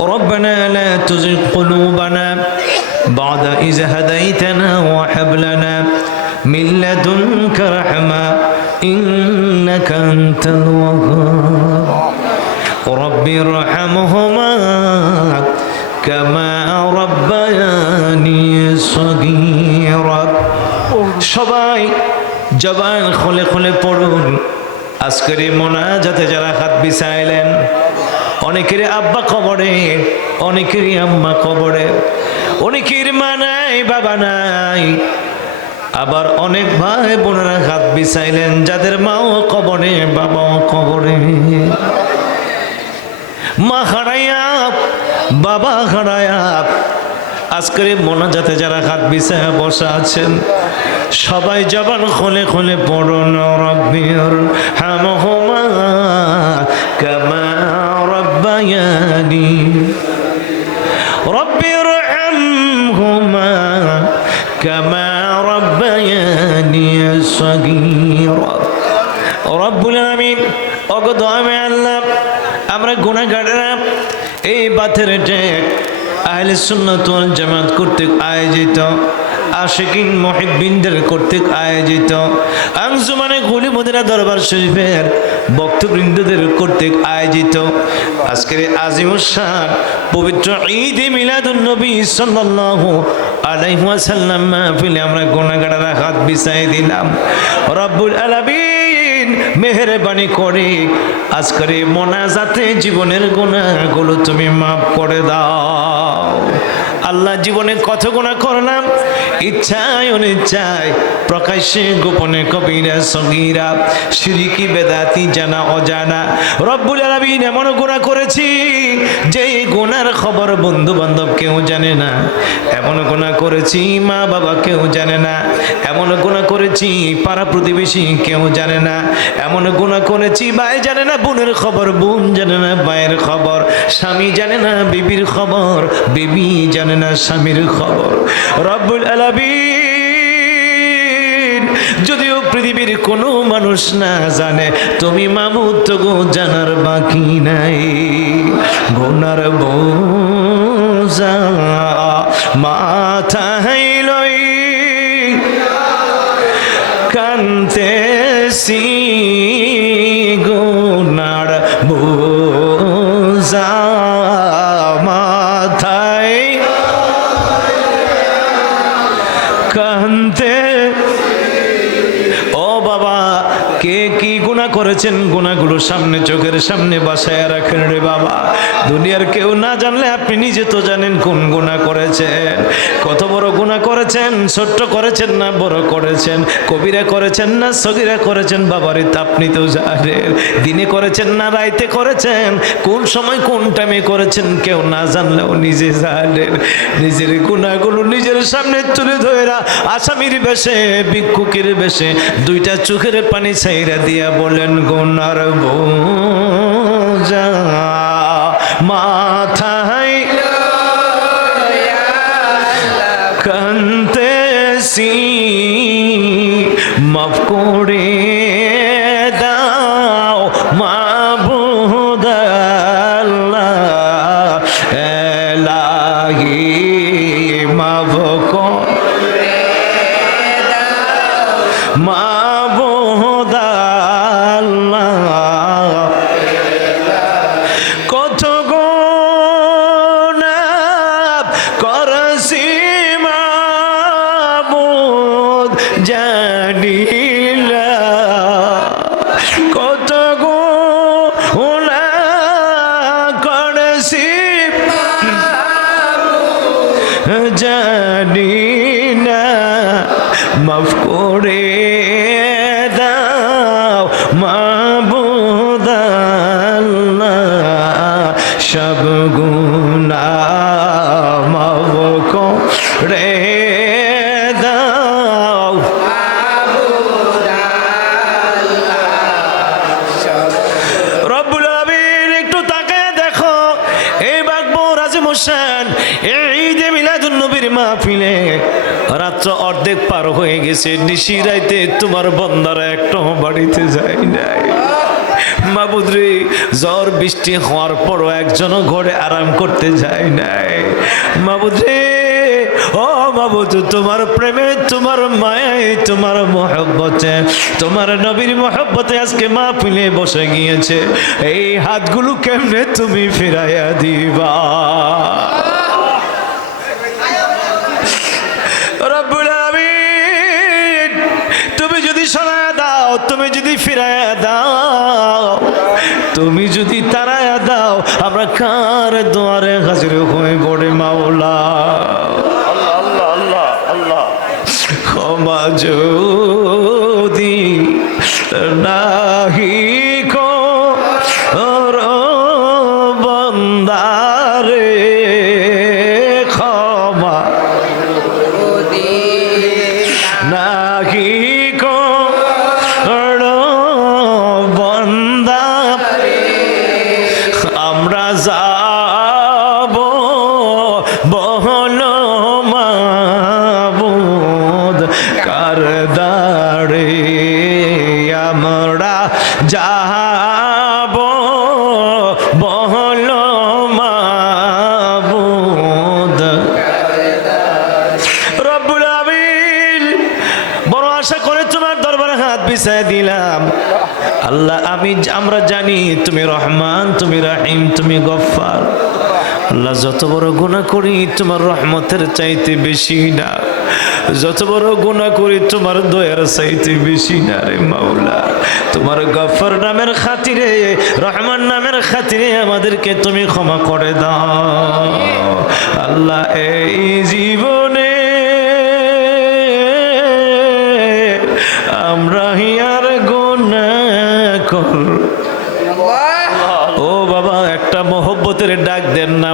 ربنا لا تزغ قلوبنا بعد إذ هديتنا وهب لنا من لدنك رحمة إنك أنت الوهاب رب ارحمهما كما ربياني صغيرا সবাই জবান খুলে খুলে পড়ুন আজকের এই মোনাজাতে যারা হাত বিছাইলেন অনেকের আব্বা কবরে, অনেকেরই আম্মা কবরে, অনেকের মা নাই, বাবা নাই। আবার অনেক ভাই বোনেরা হাত বিছাইলেন, যাদের মাও কবরে, বাবাও কবরে। মা হারাইয়া, বাবা হারাইয়া, আজকের মোনাজাতে যারা হাত বিছায় বসা আছেন, সবাই জবান খোলে খোলে পড়ুন রব্বির হামহুমা। বাথের ডেক আহলে সুন্নাত ওয়াল জামাত কর্তৃক আয়োজিত, আশিকিন মহিবিনদের কর্তৃক আয়োজিত আংজুমানে গুলি মদিনা দরবার শরীফের বক্তবৃন্দদের কর্তৃক আয়োজিত। আজকের আজিমুসান পবিত্র ঈদ মিলাদুন নবী সাল্লাল্লাহু আলাইহি ওয়াসাল্লাম মাহফিলে আমরা গুণাগারেরা হাত বিছাই দিলাম। রব্বুল আলামিন মেহরবানি করে আজকের মনা যাতে জীবনের গুণাগুলো তুমি মাফ করে দাও। আল্লাহ জীবনে কত গুণা করলাম? ইচ্ছায় অনিচ্ছায় প্রকাশ্যে গোপনে কবিরা সঙ্গীরা, সিরিকি বেদাতি জানা, অজানা। রব্বুল আলামিন এমন গুণা করেছি যে গুনার খবর বন্ধু বান্ধব কেউ জানে না। এমন গুণা করেছি মা বাবা কেউ জানে না। এমন গুণা করেছি, পাড়া প্রতিবেশী কেউ জানে না। এমন গুণা করেছি, ভাই জানে না, বোনের খবর, বোন জানে না, ভাইয়ের খবর। স্বামী জানে না, বিবির খবর, বিবি জানে না, স্বামীর খবর। রব্বুল আলামিন। যদিও পৃথিবীর কোনো মানুষ না জানে, তুমি মামুদ তো গো জানার বাকি নাই। গোনার বোঝা, মাথায় গুণা করেছেন গুণাগুলো সামনে চোখের সামনে বাসায় রাখেন রে বাবা। দুনিয়ার কেউ না জানলে আপনি নিজে তো জানেন কোন গুণা করেছেন। কত বড় গুণা করেছেন, ছোট্ট করেছেন না বড় করেছেন, কবিরা করেছেন না সগিরা করেছেন, বাবারে আপনি তো জানেন। দিনে করেছেন না রাইতে করেছেন, কোন সময় কোন টাইমে করেছেন কেউ না জানলেও নিজে জানেন। নিজের গুণাগুলো নিজের সামনে তুলে ধরা আসামির বেশে, ভিক্ষুকের বেশে, দুইটা চোখের পানি ছাইরা দিয়া বলেন গোনার বোঝা মাথায় কান্তেছি মাফ করে দাও মাবুদ আল্লাহ এলাহি মাবুদ মাফ করে অর্ধেক পার হয়ে গেছে। নিশি রাইতে তোমার বন্দারা একটা বাড়িতে যায় নাই। মাবুদ্রি ঝড় বৃষ্টি হওয়ার পরও একজনও ঘরে আরাম করতে যায় নাই। মাবুদ্রি ও মাবুদ, তোমার প্রেমে, তোমার মায়ায়, তোমার মহব্বতে, তোমার নবীর মহব্বতে আজকে মা পিলে বসে গিয়েছে। এই হাতগুলো কেমনে তুমি ফিরাইয়া দিবা? রব্বুল নাহি কো বিছায় দিলাম। আল্লাহ, আমি আমরা জানি তুমি রহমান, তুমি রাহিম, তুমি গফফার। আল্লাহ, যত বড় গুনাহ করি, তোমার রহমতের চাইতে বেশি না। যত বড় গুনাহ করি, তোমার দয়ার চাইতে বেশি না রে মাওলা। তোমার গফর নামের খাতিরে, রহমান নামের খাতিরে আমাদেরকে তুমি ক্ষমা করে দাও। আল্লাহ, এই জীবনে দেন না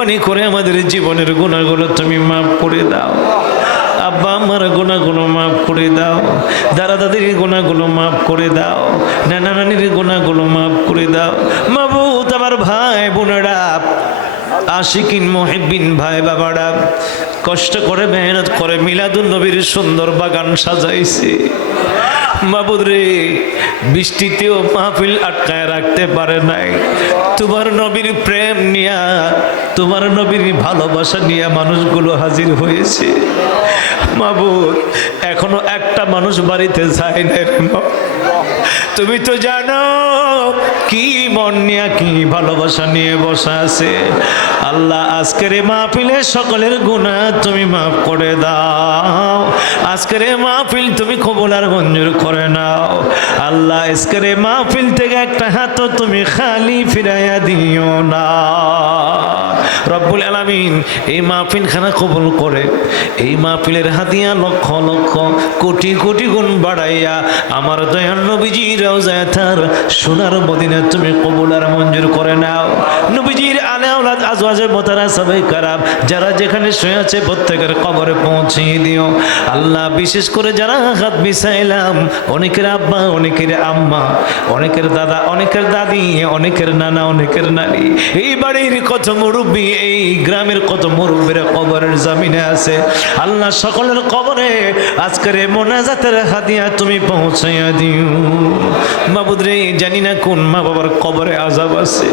মেহেরবানি করে আমাদের জীবনের গুণাগুলো তুমি মাফ করে দাও। আব্বা আমার গুণাগুলো মাফ করে দাও। দাদা দাদির গুণাগুলো মাফ করে দাও। নানা নানির গুণাগুলো মাফ করে দাও। মাবুত আমার ভাই বোনেরা, আশিকিন মহিবিন ভাই বাবারা, কষ্ট করে মেহনত করে মিলাদুন নবীর সুন্দর বাগান সাজাইছে। মাবুদ রে, বৃষ্টিতেও মাহফিল আটকায় রাখতে পারে নাই। তোমার নবীর প্রেম নিয়া, তোমার নবীর ভালোবাসা নিয়ে মানুষগুলো হাজির হয়েছে। মাবুদ এখনও একটা মানুষ বাড়িতে যায় না তুমি তো জানো কি মন নিয়ে, কি ভালোবাসা নিয়ে বসা আছে? আল্লাহ, আজকের মাহফিলে সকলের গুণা তুমি মাফ করে দাও। আজকের মাহফিল তুমি কবুল আর মঞ্জুর করে নাও। আল্লাহ, আজকের মাহফিল থেকে একটা হাত তুমি খালি ফিরাইয়া দিও না। রব্বুল আলামিন, এই মাহফিল খানা কবুল করে, এই মাহফিলের হাতিয়া লক্ষ লক্ষ কোটি কোটি গুণ বাড়াইয়া, আমার দয়াল নবীজি রওজায় তার সোনার মদিনা তুমি কবুল আর মঞ্জুর করে নাও। নবীজির আলে আওলাদ আজওয়াজে মোতারা সবাই খারাপ যারা যেখানে শুয়ে আছে প্রত্যেকের কবরে পৌঁছিয়ে দিও। আল্লাহ, বিশেষ করে যারা হাত বিছাইলাম অনেকের আব্বা, অনেকের আম্মা, অনেকের দাদা, অনেকের দাদি, অনেকের নানা, অনেকের নানি। এই বাড়ির কত মুরব্বী, এই গ্রামের কত মুরব্বীর কবরের জামিনে আছে। আল্লাহ, সকলের কবরে আজকের মোনাজাতের হাদিয়া তুমি পৌঁছাইয়া দিও। মাবুদ রে জানি না কোন মা বাবার কবরে আজাব আছে।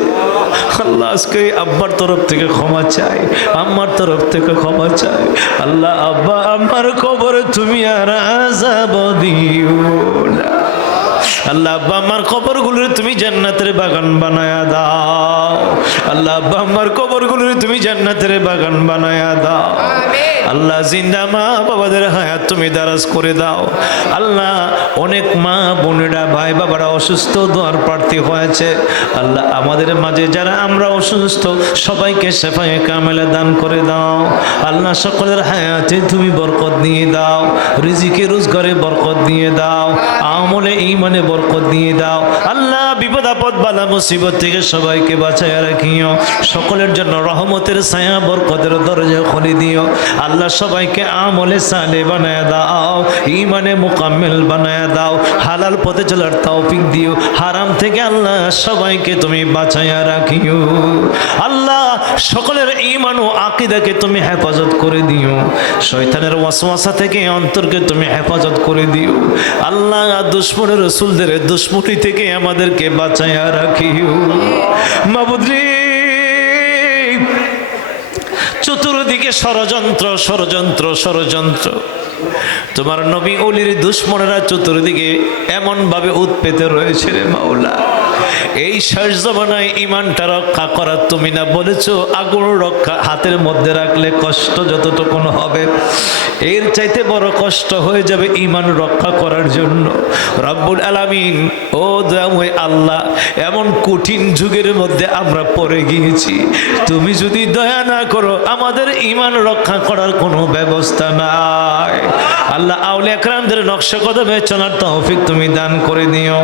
আল্লাহ আজকে আব্বার তরফ থেকে ক্ষমা চাই আম্মার তরফ থেকে ক্ষমা চাই আল্লাহ আব্বা আমার কবরে তুমি আর আজাব দিও না। আল্লাহ আব্বা আমার কবরগুলোর তুমি জান্নাতের বাগান বানায়া দাও। আল্লাহ আব্বা আমার কবরগুলোর তুমি জান্নাতের বাগান বানায়া দাও। আল্লাহ জিন্দা মা বাবাদের হায়াত তুমি দারাজ করে দাও। আল্লাহ অনেক মা বোনেরা, ভাই বাবারা অসুস্থ, দোয়ার প্রার্থী হয়েছে। আল্লাহ আমাদের মাঝে যারা আমরা অসুস্থ, সবাইকে সেফায়ে কামেলা দান করে দাও। আল্লাহ সকলের হায়াতে তুমি বরকত দিয়ে দাও, রিজিকে রোজগারে বরকত দিয়ে দাও, আমলে ইমানে বরকত দিয়ে দাও। আল্লাহ বিপদ আপদ বালা মুসিবত থেকে সবাইকে বাঁচায় রাখিও। সকলের জন্য রহমতের ছায়া, বরকতের দরজা খুলে দিও। আল্লাহ সবাইকে আমলে সালে বানায় দাও ইমানে মোকাম্মেল বানায় দাও। হালাল পথে চলার তৌফিক দিও। হারাম থেকে আল্লাহ সবাইকে তুমি বাঁচাইয়া রাখিও। আল্লাহ সকলের ইমান ও আকিদাকে তুমি হেফাজত করে দিও। শয়তানের ওয়াসওয়াসা থেকে অন্তরকে তুমি হেফাজত করে দিও। আল্লাহ দুশ্মনের রসুলদের দুশ্মনী থেকে আমাদেরকে বাঁচাইয়া রাখিও। মাবুদ্রি চতুর্দিকে ষড়যন্ত্র ষড়যন্ত্র ষড়যন্ত্র। তোমার নবী অলির দুশ্মনেরা চতুর্দিকে এমন ভাবে উৎপেতে রয়েছে রে মাওলা। এই শেষ জমানায় ইমানটা রক্ষা করার তুমি না বলেছ আগুন রক্ষা হাতের মধ্যে রাখলে কষ্ট যতটুকুন হবে। এর চাইতে বড় কষ্ট হয়ে যাবে ইমান রক্ষা করার জন্য। রব্বুল আলামিন, ও দয়াময় আল্লাহ, এমন কঠিন যুগের মধ্যে আমরা পড়ে গিয়েছি। তুমি যদি দয়া না করো, আমাদের ইমান রক্ষা করার কোনো ব্যবস্থা নাই। আল্লাহ আউলে আকরামদের নকশা কদমে চলার তৌফিক তুমি দান করে দিও।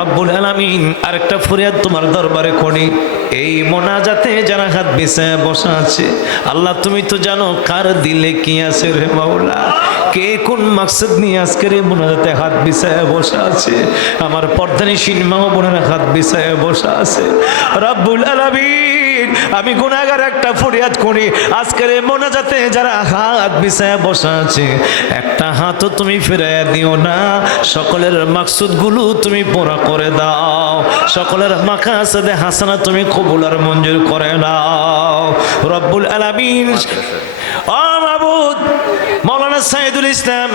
রব্বুল আলামিন আরেকটা ফরিয়াদ তোমার দরবারে করি। এই মোনাজাতে যারা হাত বিছায় বসা আছে, আল্লাহ তুমি তো জানো কার দিলে কি আছে রে মাওলা। কে কোন মাকসদ নিয়ে আজকের এই মোনাজাতে হাত বিছায় বসা আছে? আমার পর্দানি সিনমাও বোনেরা হাত বিছায় বসা আছে। রব্বুল আলামিন! আমি গুনাহগার একটা ফরিয়াদ করি। আজকের এই মোনাজাতে যারা হাত বিছায় বসা আছে একটা হাতও তুমি ফিরাইয়া দিও না। সকলের মাকসুদগুলো তুমি পোড়া করে দাও। সকলের মাখা সাদে হাসানা তুমি কবুল আর মঞ্জুর করে নাও। রব্বুল আলামিন ও মাবুদ মৌলানা সাইদুল ইসলাম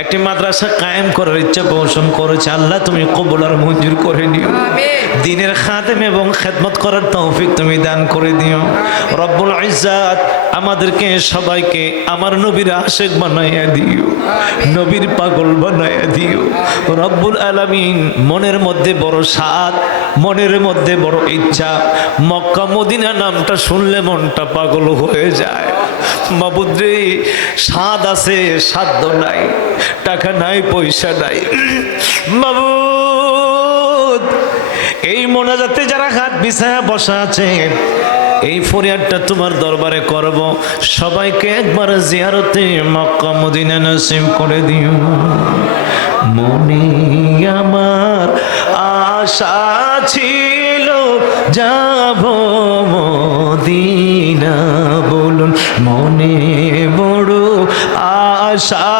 একটি মাদ্রাসা কায়েম করার ইচ্ছা পোষণ করেছে। আল্লাহ তুমি কবুল আর মঞ্জুর করে নিও। দিনের খাদেম এবং খেদমত করার তৌফিক তুমি দান করে দিও। রব্বুল ইজ্জাত আমাদেরকে সবাইকে আমার নবীর আশেক বানাইয়া দিও। নবীর পাগল বানাইয়া দিও। রব্বুল আলামিন মনের মধ্যে বড় স্বাদ মনের মধ্যে বড় ইচ্ছা। মক্কা মদিনা নামটা শুনলে মনটা পাগল হয়ে যায়। মাবুদ্রে স্বাদ আছে সাধ্য নাই। টাকা নাই, পয়সা নাই। মাবুদ এই মোনাজাতে যারা হাত বিছায়া বসা আছে, এই ফরিয়াদটা তোমার দরবারে করব। সবাইকে একবার জিয়ারতে মক্কা, মদিনা নসিব করে দিও। মনে আমার আশা ছিল, যাব মদিনা বলুন। মনে বড় আশা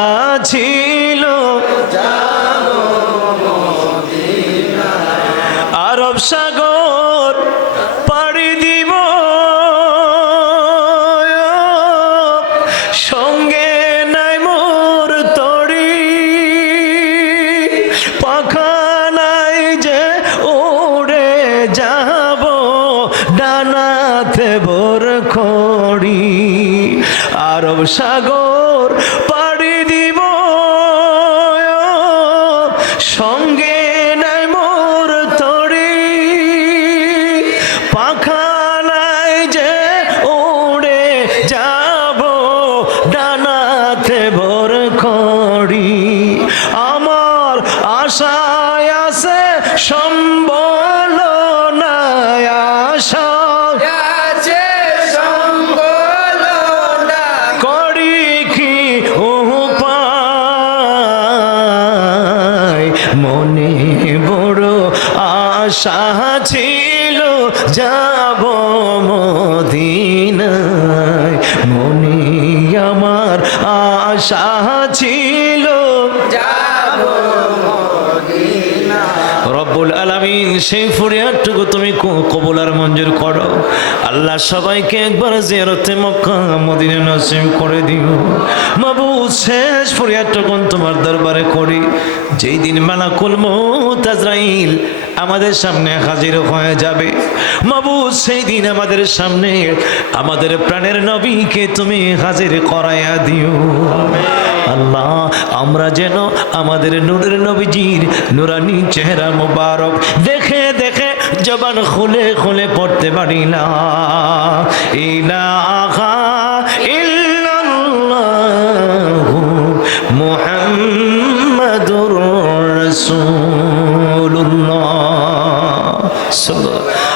সাগর আশা ছিল। রব্বুল আলামিন সেই ফরিয়াদটুকু তুমি কবুল আর মঞ্জুর করো। আল্লাহ সবাইকে একবার জিয়ারতে মক্কা, মদিনা নসিব করে দিও। মাবুদ, শেষ ফরিয়াদটুকুন তোমার দরবারে করি। যেই দিন মালাকুল মউত আজরাইল আমাদের সামনে হাজির হয়ে যাবে। মাবুদ সেই দিন আমাদের সামনে আমাদের প্রাণের নবীকে তুমি হাজির করাইয়া দিও। আল্লাহ, আমরা যেন আমাদের নূরের নবীজির নুরানি চেহারা মোবারক দেখে দেখে জবান খুলে খুলে পড়তে পারি না। ইলাহা ইল্লাল্লাহু মুহাম্মাদুর রাসূলুল্লাহ।